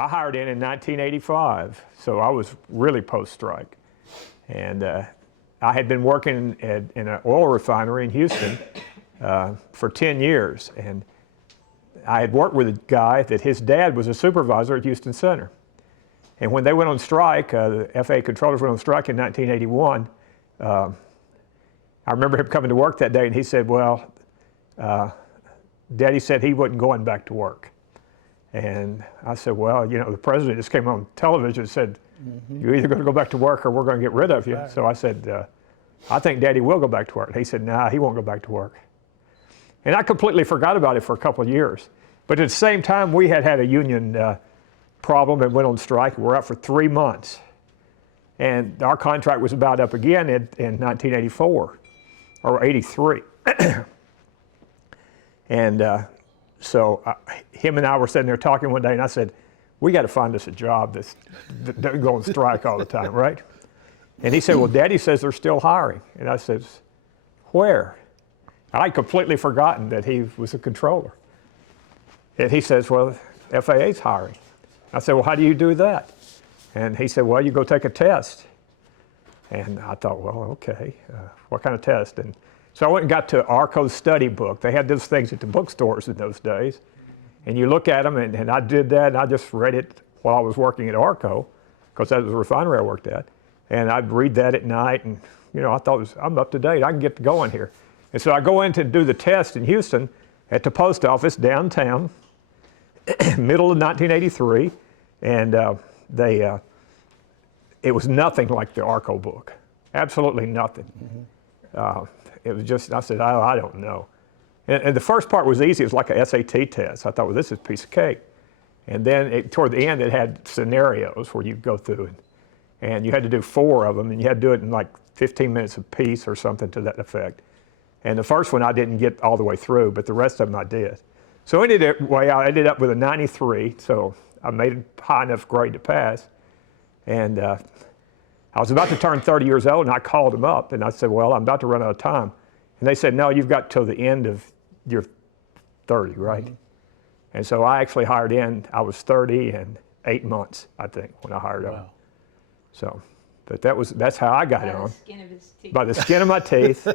I hired in 1985, so I was really post-strike. And I had been working in an oil refinery in Houston for 10 years. And I had worked with a guy that his dad was a supervisor at Houston Center. And when they went on strike, the FAA controllers went on strike in 1981, I remember him coming to work that day and he said, well, Daddy said he wasn't going back to work. And I said, well, you know, the president just came on television and said, you're either going to go back to work or we're going to get rid of you. Right. So I said, I think Daddy will go back to work. And he said, nah, he won't go back to work. And I completely forgot about it for a couple of years. But at the same time, we had a union problem and went on strike. We were out for 3 months. And our contract was about up again in 1984 or 83. And so him and I were sitting there talking one day, and I said, we got to find us a job that doesn't go on strike all the time, right? And he said, well, Daddy says they're still hiring. And I said, where? I'd completely forgotten that he was a controller. And he says, well, FAA's hiring. I said, well, how do you do that? And he said, well, you go take a test. And I thought, well, okay, what kind of test? And so I went and got to ARCO's study book. They had those things at the bookstores in those days. And you look at them, and I did that, and I just read it while I was working at ARCO, because that was the refinery I worked at. And I'd read that at night, and you know, I thought, I'm up to date, I can get going here. And so I go in to do the test in Houston at the post office downtown, middle of 1983, and it was nothing like the ARCO book, absolutely nothing. It was just, I said, I don't know. And the first part was easy. It was like a SAT test. I thought, well, this is a piece of cake. And then toward the end, it had scenarios where you go through, and you had to do 4 of them, and you had to do it in like 15 minutes apiece or something to that effect. And the first one I didn't get all the way through, but the rest of them I did. So anyway, I ended up with a 93, so I made a high enough grade to pass. And I was about to turn 30 years old, and I called them up, and I said, well, I'm about to run out of time. And they said, no, you've got till the end of your 30, right? And so I actually hired in, I was 30 and 8 months, I think, when I hired on. So, but that's how I got on. By the skin of his teeth. By the skin of my teeth.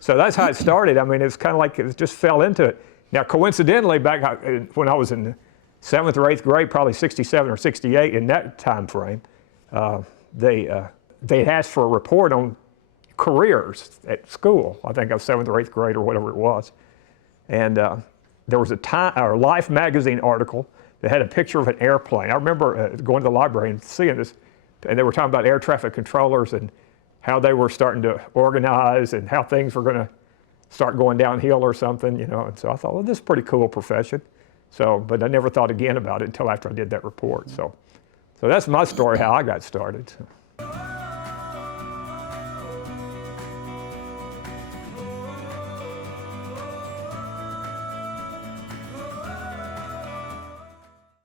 So that's how it started. I mean, it's kind of like it just fell into it. Now, coincidentally, back when I was in 7th or 8th grade, probably 67 or 68, in that time frame, they asked for a report on careers at school. I think I was 7th or 8th grade or whatever it was. And there was a Life magazine article that had a picture of an airplane. I remember going to the library and seeing this, and they were talking about air traffic controllers and how they were starting to organize and how things were going to start going downhill or something, you know. And so I thought, well, this is a pretty cool profession. So, but I never thought again about it until after I did that report. So that's my story, how I got started.